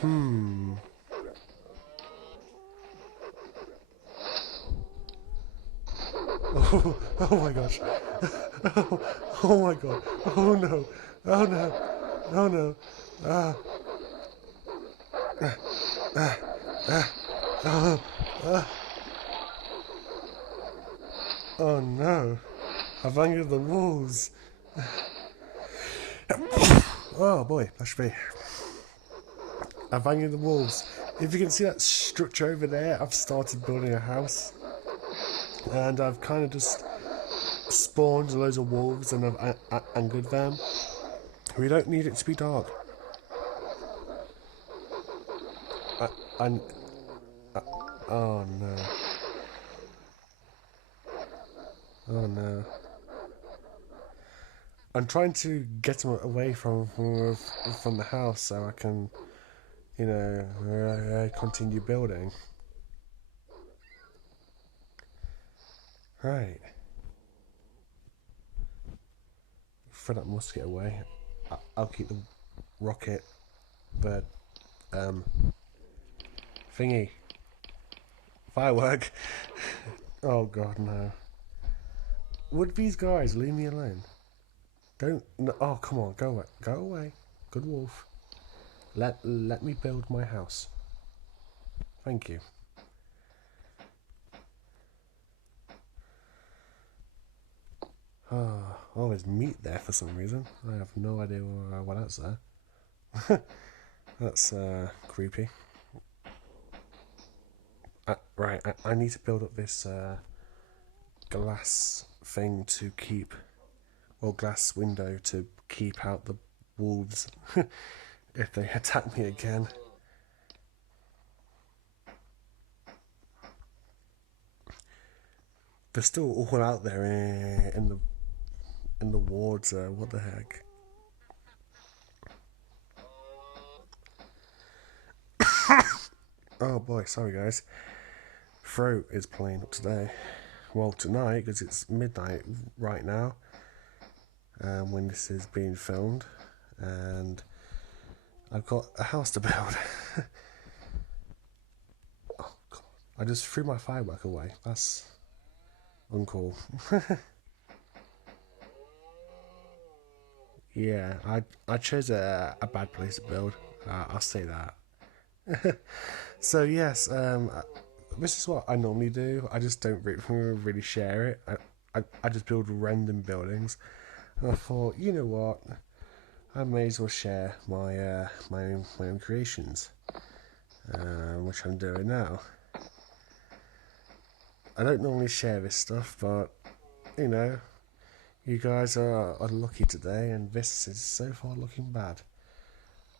Hmm. Oh, oh my gosh. Oh, oh my god. Oh no. Oh no. Oh no. Ah. Oh, oh no. I've angered the walls. Oh boy, that should be. I've angered the walls. If you can see that structure over there, I've started building a house. And I've kind of just spawned loads of wolves and I've angered them. We don't need it to be dark. I, I, oh no. Oh no. I'm trying to get them away from the house so I can, continue building. Right. Throw that musket away. I'll keep the rocket, but thingy, firework. Oh god, no. Would these guys leave me alone? Don't. No, oh, come on, go away. Go away. Good wolf. Let me build my house. Thank you. Oh, there's meat there for some reason. I have no idea why that's there. That's creepy. Right, I need to build up this glass thing to keep, or glass window to keep out the wolves if they attack me again. They're still all out there in the wards. What the heck? Oh boy, sorry guys. Throat is playing up today. Well, tonight because it's midnight right now when this is being filmed, and I've got a house to build. Oh god! I just threw my firework away. That's uncool. Yeah, I chose a bad place to build. I'll say that. So yes, this is what I normally do. I just don't really share it. I just build random buildings, and I thought, you know what, I may as well share my own creations, which I'm doing now. I don't normally share this stuff, but you know, you guys are lucky today, and this is so far looking bad.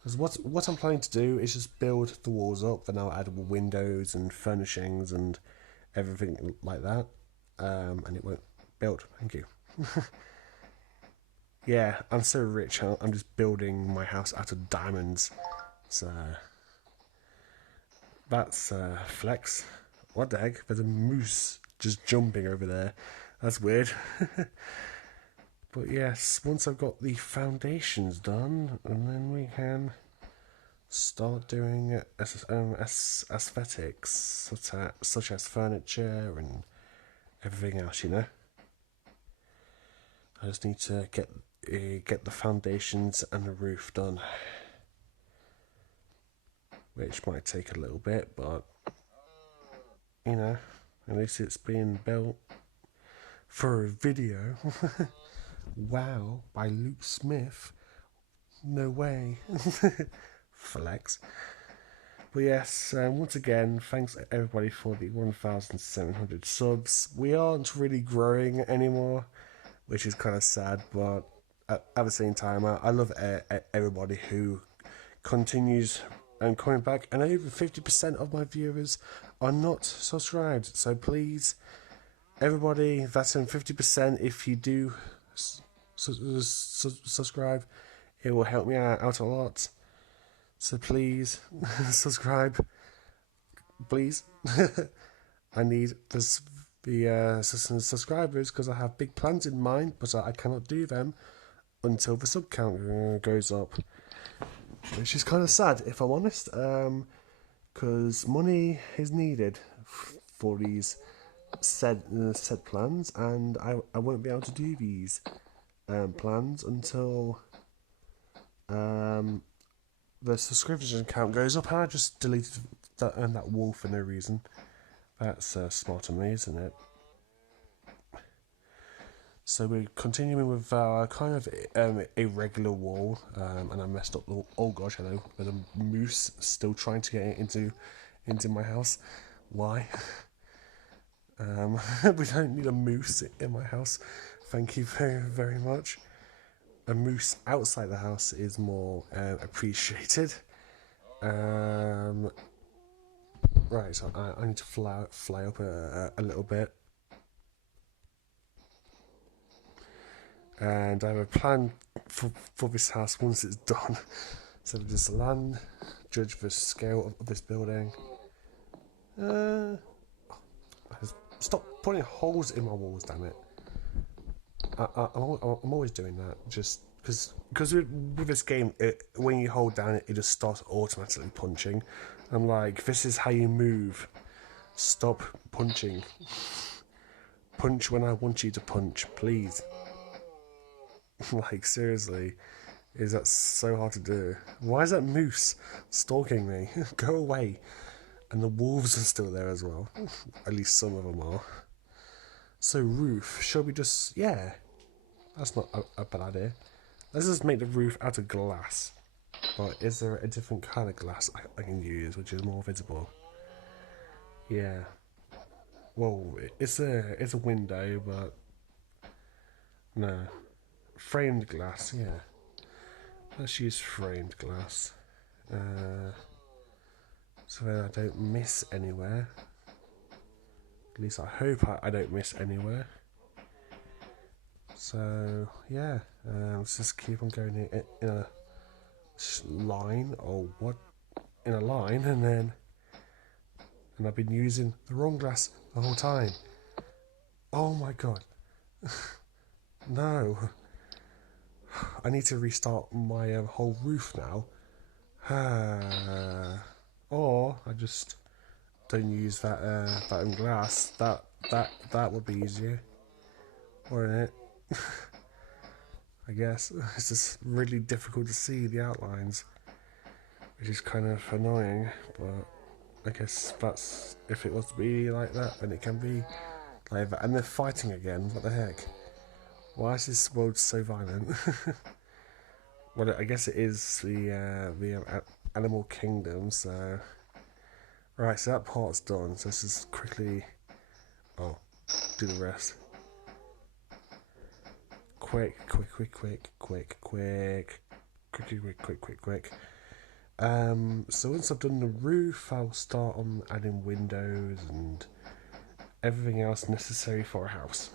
Because what I'm planning to do is just build the walls up, then I'll add windows and furnishings and everything like that, and it won't build. Thank you. Yeah, I'm so rich. I'm just building my house out of diamonds. So that's flex. What the heck? There's a moose just jumping over there. That's weird. But yes, once I've got the foundations done, and then we can start doing aesthetics, such as furniture and everything else. I just need to get the foundations and the roof done, which might take a little bit, but at least it's being built for a video. Wow, by Luke Smith. No way. Flex. But yes, once again, thanks everybody for the 1,700 subs. We aren't really growing anymore, which is kind of sad, but at the same time, I love everybody who continues coming back, and over 50% of my viewers are not subscribed. So please, everybody that's in 50%, if you do subscribe, it will help me out a lot. So please subscribe, please. I need the subscribers because I have big plans in mind, but I cannot do them until the sub count goes up. which is kind of sad if I'm honest, because money is needed for these said plans, and I won't be able to do these plans until the subscription count goes up. And I just deleted that wall for no reason. That's smart of me, isn't it? So we're continuing with our kind of irregular wall, and I messed up the. Oh gosh, hello! There's a moose still trying to get into my house. Why? We don't need a moose in my house. Thank you very very much. A moose outside the house is more appreciated. Right, so I need to fly up a little bit. And I have a plan for this house once it's done. So just land, judge the scale of this building. Stop putting holes in my walls, damn it. I'm always doing that, just because with this game, when you hold down it just starts automatically punching. I'm like, this is how you move. Stop punching. Punch when I want you to punch, please. Like, seriously, is that so hard to do? Why is that moose stalking me? Go away. And the wolves are still there as well. At least some of them are. So roof, shall we just... yeah, that's not a bad idea. Let's just make the roof out of glass. But is there a different kind of glass I can use which is more visible? Yeah. Well, it's a window, but... no. Framed glass, yeah. Let's use framed glass. So that I don't miss anywhere. At least I hope I don't miss anywhere. So, yeah. Let's just keep on going in a line, or what? In a line, and then... and I've been using the wrong glass the whole time. Oh my god. No. I need to restart my whole roof now. Or I just don't use that in glass. That would be easier, wouldn't it? I guess it's just really difficult to see the outlines, which is kind of annoying. But I guess that's, if it was to be like that, then it can be like that. And they're fighting again. What the heck? Why is this world so violent? Well, I guess it is the animal kingdom. So, right, so that part's done. So let's just quickly, do the rest. Quick. So once I've done the roof, I'll start on adding windows and everything else necessary for a house.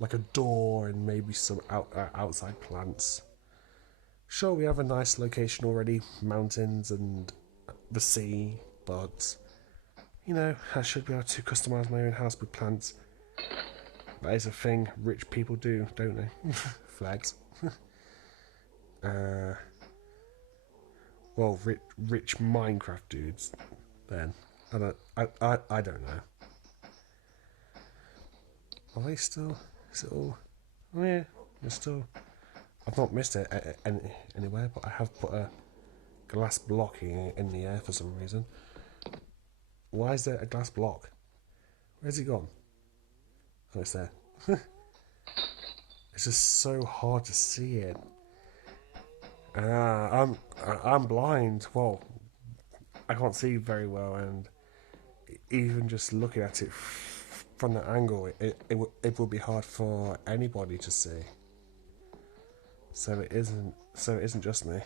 Like a door and maybe some outside plants. Sure, we have a nice location already, mountains and the sea, but, you know, I should be able to customise my own house with plants. That is a thing rich people do, don't they? Flags. Well, rich Minecraft dudes, then. I don't know. Are they still... is it all... oh yeah, it's still... I've not missed it anywhere, but I have put a glass block in the air for some reason. Why is there a glass block? Where's it gone? Oh, it's there. It's just so hard to see it. I'm blind. Well, I can't see very well, and even just looking at it from that angle, it would be hard for anybody to see. So it isn't just me.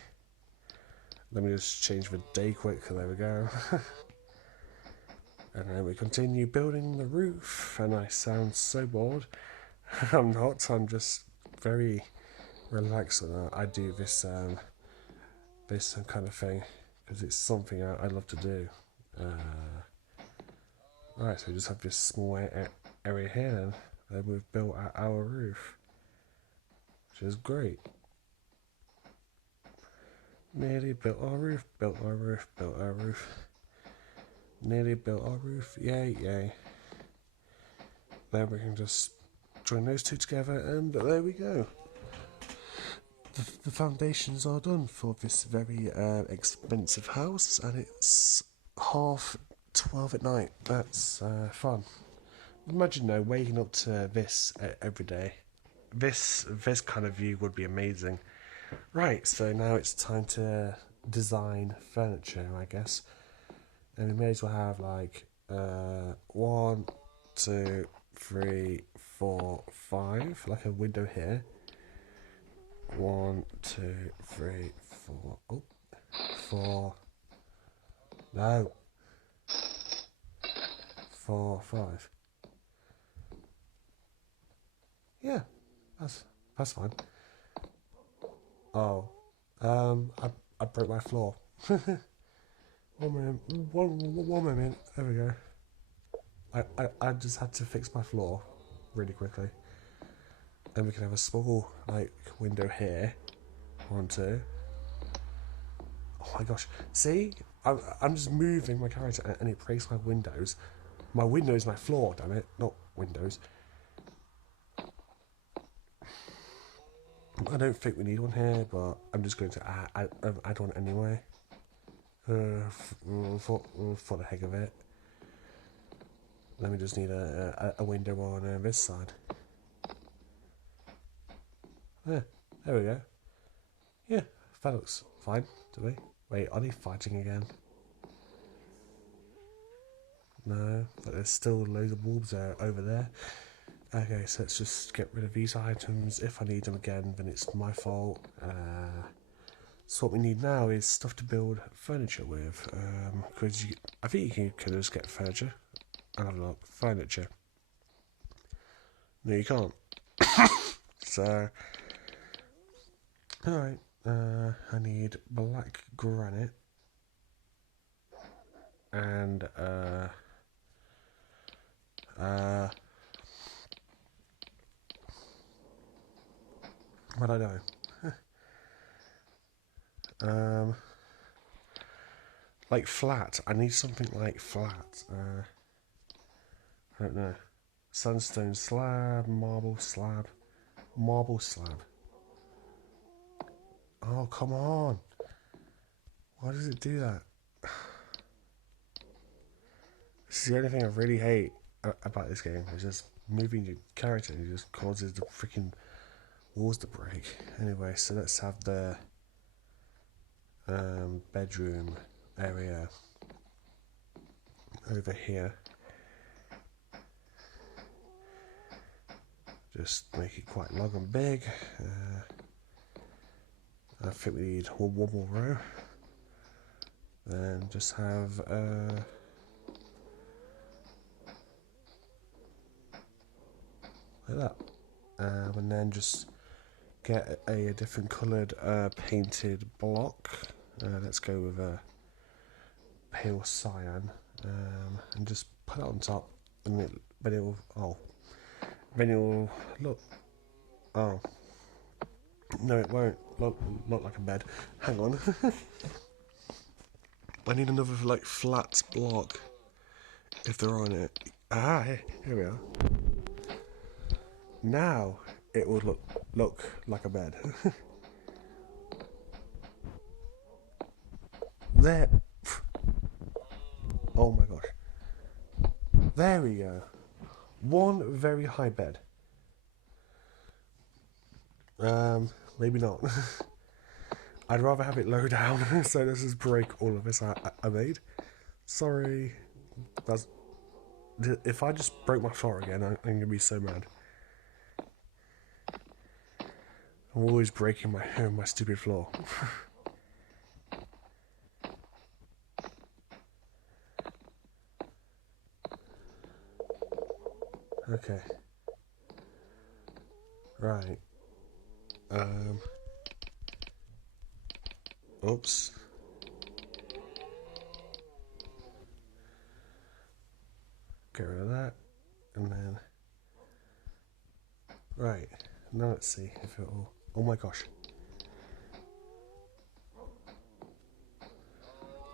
Let me just change the day quick. There we go. And then we continue building the roof, and I sound so bored. I'm not. I'm just very relaxed when I do this kind of thing, because it's something I love to do. Right, so we just have this small area here, and we've built our roof, which is great. Nearly built our roof, built our roof, built our roof. Nearly built our roof, yay, yay. Then we can just join those two together and there we go. The foundations are done for this very expensive house and it's 12:30 at night. That's fun. Imagine though waking up to this every day. This kind of view would be amazing. Right, so now it's time to design furniture, I guess. And we may as well have like 1, 2, 3, 4, 5, like a window here. 1, 2, 3, 4. Oh, 4. No. 4, 5. Yeah, that's fine. Oh, I broke my floor. One moment, one moment. There we go. I just had to fix my floor really quickly. Then we can have a small like window here. 1, 2. Oh my gosh! See, I'm just moving my character and it breaks my windows. My window is my floor, damn it, not windows. I don't think we need one here, but I'm just going to add one anyway. For the heck of it. Then we just need a window on this side. Yeah, there we go. Yeah, that looks fine to me. Wait, are they fighting again? No, but there's still loads of wolves over there. Okay, so let's just get rid of these items. If I need them again, then it's my fault. So what we need now is stuff to build furniture with. Because I think you can just get furniture. I'll have a look. Furniture. No, you can't. So, alright. I need black granite. And, what I know. Like flat. I need something like flat. I don't know. Sandstone slab, marble slab. Marble slab. Oh, come on. Why does it do that? This is the only thing I really hate about this game. It's just moving your character and it just causes the freaking walls to break. Anyway, so let's have the bedroom area over here. Just make it quite long and big. I think we need one more row. Then just have like that. And then just get a different coloured painted block. Let's go with a pale cyan, and just put it on top, and then it will look. Oh no, it won't look like a bed. Hang on. I need another like flat block if they're on it. Ah, here we are. Now it will look like a bed. There. Oh my gosh. There we go. One very high bed. Maybe not. I'd rather have it low down, so let's just break all of this I made. Sorry. If I just broke my floor again, I'm going to be so mad. I'm always breaking my stupid floor. Okay. Right. Oops. Get rid of that. And then... Right. Now let's see if it will... Oh my gosh.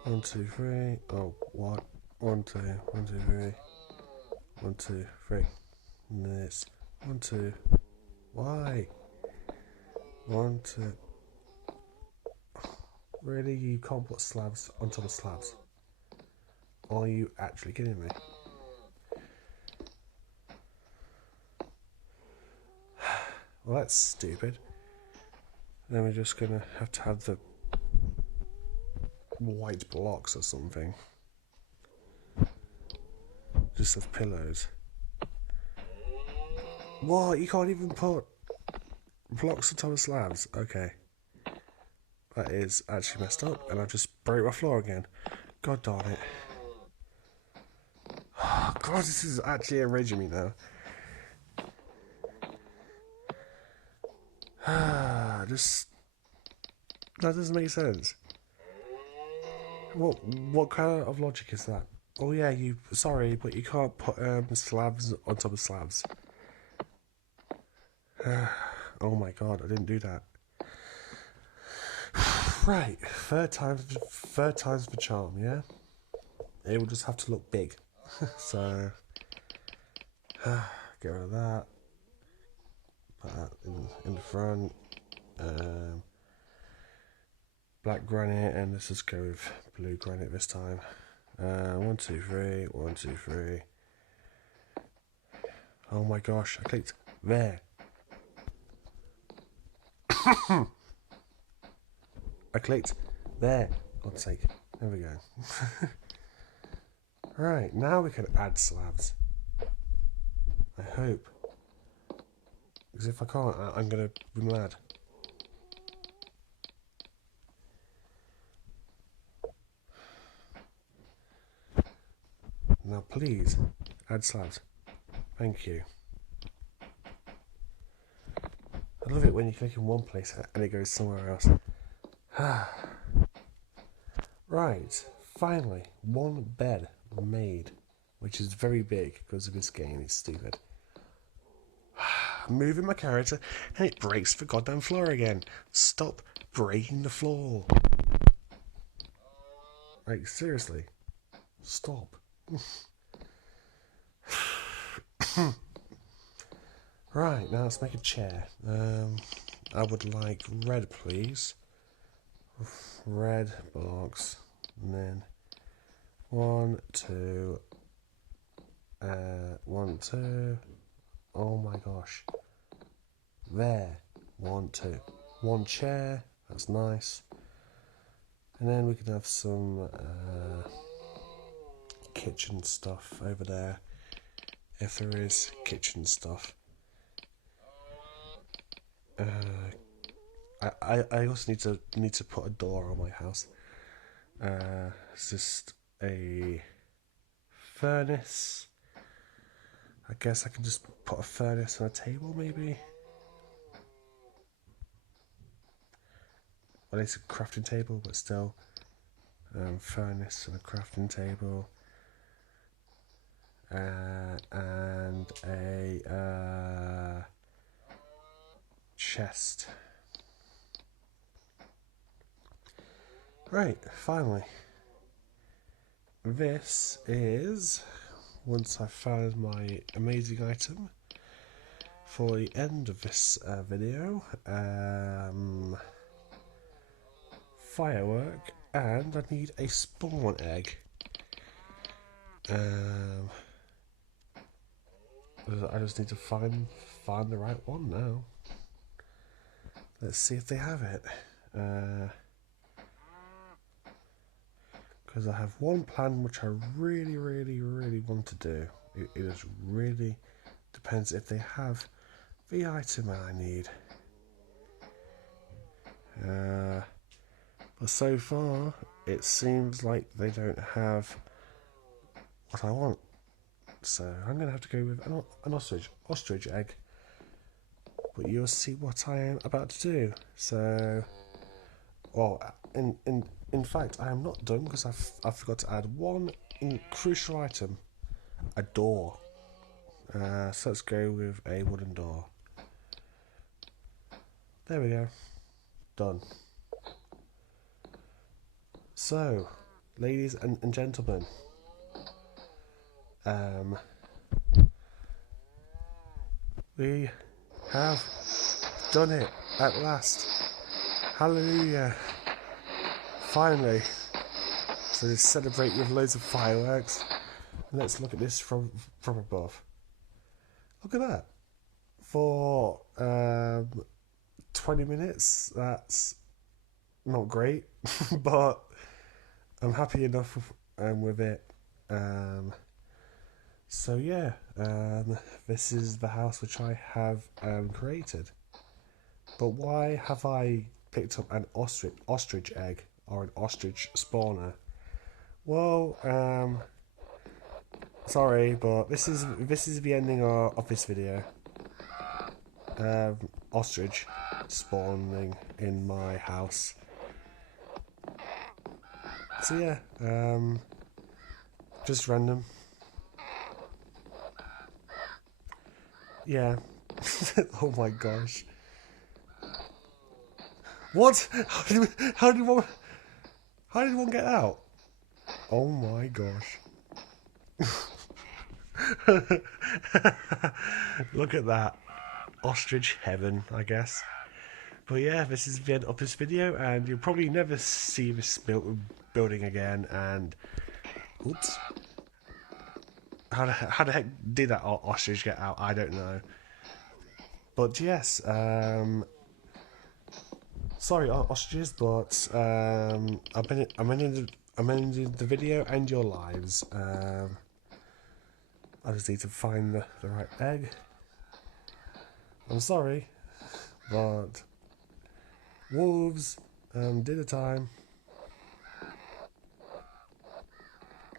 1, 2, 3. Oh, what? 1, 2, 1, 2, 3. 1, 2, 3. And then it's 1, 2. Why? 1, 2. Really? You can't put slabs on top of slabs? Are you actually kidding me? Well, that's stupid. Then we're just gonna have to have the white blocks or something. Just as pillows. What? You can't even put blocks on top of slabs? Okay. That is actually messed up, and I just broke my floor again. God darn it. Oh, God, this is actually enraging me now. Just... That doesn't make sense. What kind of logic is that? Oh yeah, sorry, but you can't put slabs on top of slabs. Oh my God, I didn't do that. Right, third time's the charm, yeah? It will just have to look big. So, get rid of that. Put that in the front. Black granite, and let's just go with blue granite this time. 1, 2, 3. 1, 2, 3. Oh my gosh! I clicked there. I clicked there. God's sake! There we go. Right, now we can add slabs. I hope. Because if I can't, I'm gonna be mad. Now please, add slabs. Thank you. I love it when you click in one place and it goes somewhere else. Right, finally, one bed made, which is very big because of this game. It's stupid. Moving my character and it breaks the goddamn floor again. Stop breaking the floor. Like, seriously. Stop. Right, now let's make a chair. I would like red, please. Red blocks. And then 1, 2. 1, 2. Oh my gosh. There. 1, 2. One chair. That's nice. And then we can have some kitchen stuff over there. If there is kitchen stuff. I also need to put a door on my house. It's just a furnace. I guess I can just put a furnace on a table, maybe. Well, it's a crafting table, but still. Furnace and a crafting table. And a chest. Right, finally. This is, once I've found my amazing item for the end of this video, firework, and I need a spawn egg. I just need to find the right one now. Let's see if they have it. Because I have one plan which I really want to do. It just really depends if they have the item I need. But so far, it seems like they don't have what I want. So I'm going to have to go with an ostrich egg. But you'll see what I am about to do. So, well, in fact, I am not done because I forgot to add one crucial item, a door. So let's go with a wooden door. There we go. Done. So, ladies and gentlemen, we have done it at last. Hallelujah. Finally. So let's celebrate with loads of fireworks. And let's look at this from above. Look at that. For 20 minutes, that's not great, but I'm happy enough with it. So yeah, this is the house which I have created. But why have I picked up an ostrich egg or an ostrich spawner? Well, sorry, but this is the ending of this video. Ostrich spawning in my house. So yeah, just random. Yeah. Oh my gosh. What? How did one get out? Oh my gosh. Look at that. Ostrich heaven, I guess. But yeah, this is the end of this video, and you'll probably never see this building again. And oops, how the heck did that ostrich get out? I don't know. But yes, sorry ostriches, but I'm ending the video and your lives. I just need to find the right egg. I'm sorry, but wolves dinner time.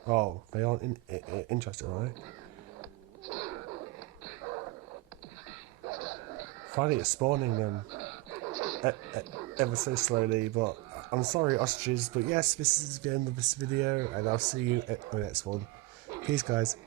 Oh, they aren't interested, are they? Finally, it's spawning them ever so slowly, but I'm sorry, ostriches. But yes, this is the end of this video, and I'll see you at the next one. Peace, guys.